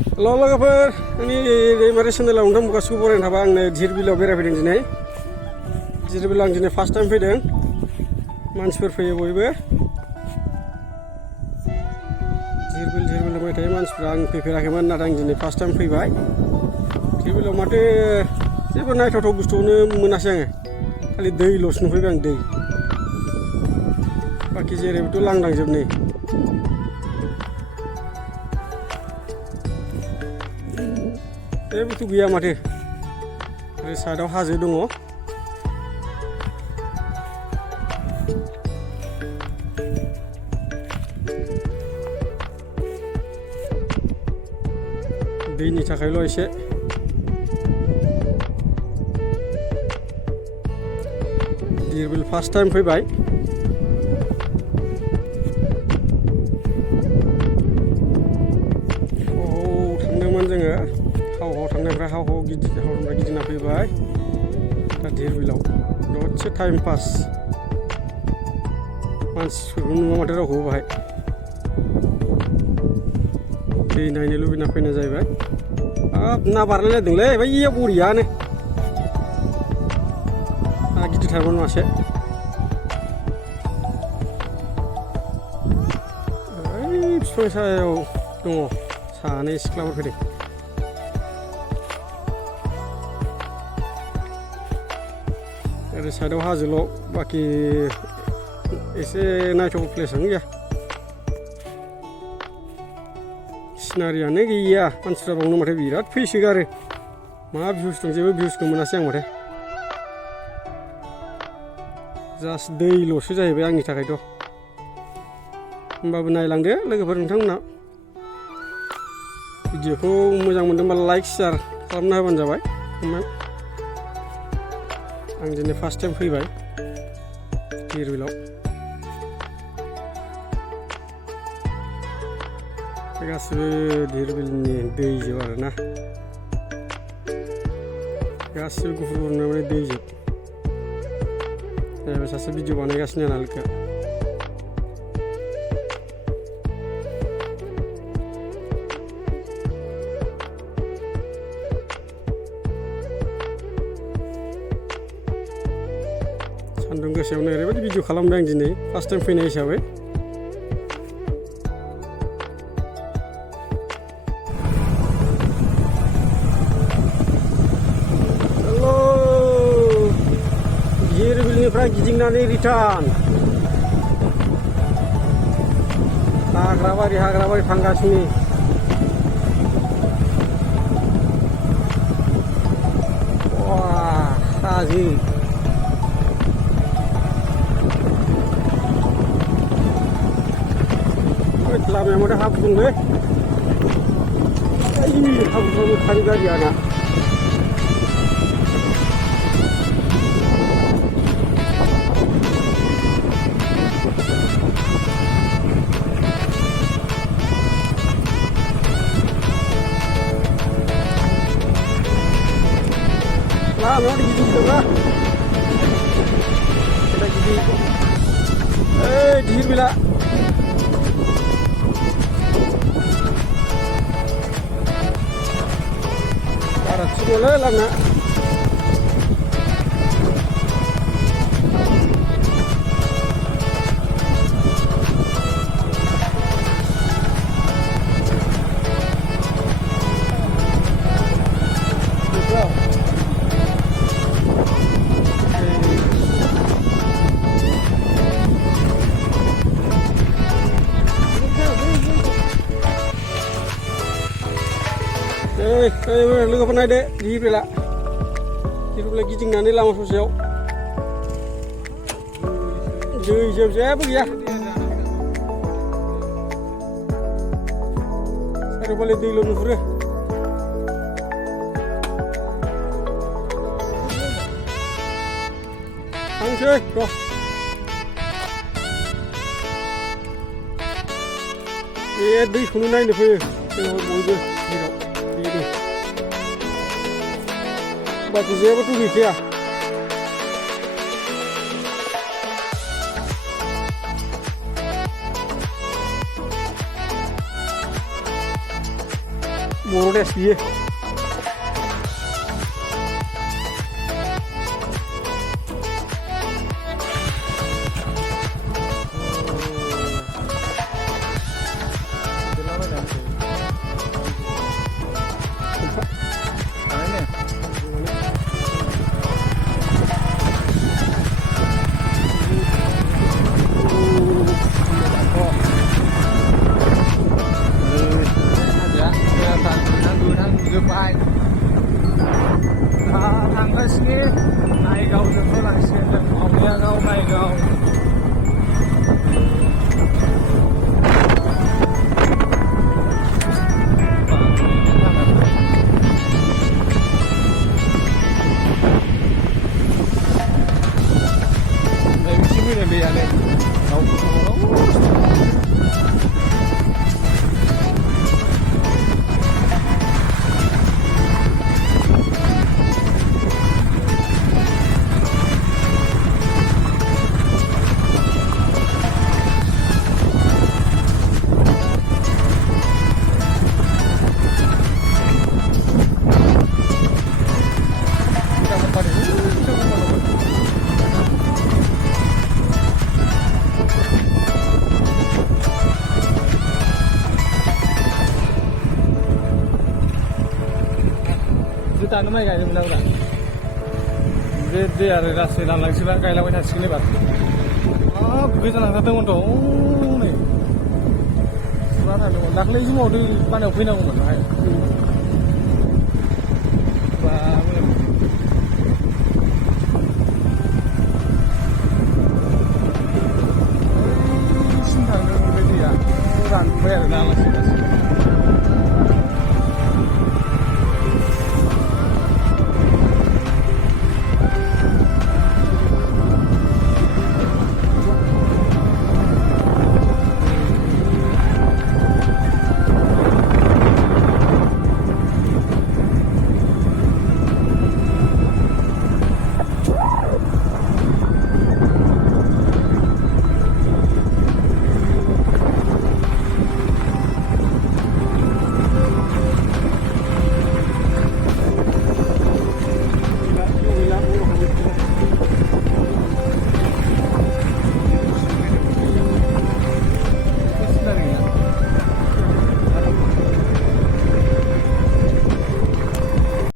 Halo logoफोर ini Reymaris channel नोंथां गासिबो बरायनो थाबाय आंनो धिरबिलाव बेरायफैदों दिनै धिरबिलाव आं दिनै फार्स्ट टाइम फैदों मानसिफोर फैयो बयबो धिरबिल होबाय थायो मानसिफ्रा आं फैफेराखैमोन नाथाय आं दिनै फार्स्ट टाइम फैबाय धिरबिलाव माथो जेबो नायथावथाव बुस्थुखौनो मोनासै आङो खालि दैल'सो नुफैबाय आं दै बाखि जेरैबोथ' लांदांजोब नै जेबोथ' गैया माथो ओरै साइडआव हाजो दङ दैनि थाखायल' एसे धिरबिल फार्स्ट टाइम फैबाय थांदोंमोन जोङो हाव थांनायनिफ्राय हाव गिदिंना फैबाय दा धिरबिलाव दसे टाइम पास मानसिफोरखौ नुवा माथो रावखौबो बाहाय दै नायनो लुबैना फैनाय जाहैबाय हाब ना बारलायलायदोंलै बैयाव बरियानो ना गिदिरथारमोन मासे ओइ बिफां सायाव दङ सानै सिख्लाफोर फैदों ओरै साइडआव हाजोल' बाखि एसे नायथाव प्लेसआनो गैया सिनारियानो गैया मानसिफ्रा बावनो माथो बिराद फैसोगारो मा भिउस दं जेबो भिउसखौ मोनासै आं माथो जास्ट दैल'सो जाहैबाय आंनि थाखायथ' होमबाबो नायलांदो लोगोफोर नोंथांमोना भिडिअखौ मोजां मोनदोंबा लाइक शेयार खालामना होबानो जाबाय आं दिनै फार्स्ट टाइम फैबाय धिरबिलाव गासिबो धिरबिलनि दैजोब आरोना गासिबो गुफुर माने दैजोब जाहैबाय सासे भिडिअ बानायगासिनो आंना लोगोआ सान्दुं गोसायावनो ओरैबायदि भिडिअ खालामबाय आं दिनै फार्स्ट टाइम फैनाय हिसाबै हेलौ धिरबिलनिफ्राय गिदिंनानै रिटार्न हाग्राबारि थांगासिनो हाजो लामाया माथो हाब्रु दंलै हाब्रुफ्रावबो खारो गारिया ना लामायाव गिदिर दंना गिदिर ओइ धिरबिला boleh lah nak लोगोफोर नायदो धिरबिला गिदिंनानै लामा ससेयाव दैजोब जेबो गैया सारिय'फाले दैल' नुहुरो थांसै र' बे दैखौनो नायनो फैयो बयबो बाखि जेबोथ' गैखाया बर'देस बियो थांगासिनो नायगावजोंथ' लांसिगोन जों आवलियागाव नायगाव बिथिं फैदों दैयानो दानो माइ गायनो मोनाब्रा बे दैया लासै रानलांसैबा गायलांबाय थासिगोन एबार हाब गोजान लांथारदोंमोनथ' नै फुरा थांदोंमोन दाख्लै समाव दै बानायाव फैनांगौमोन बाहाय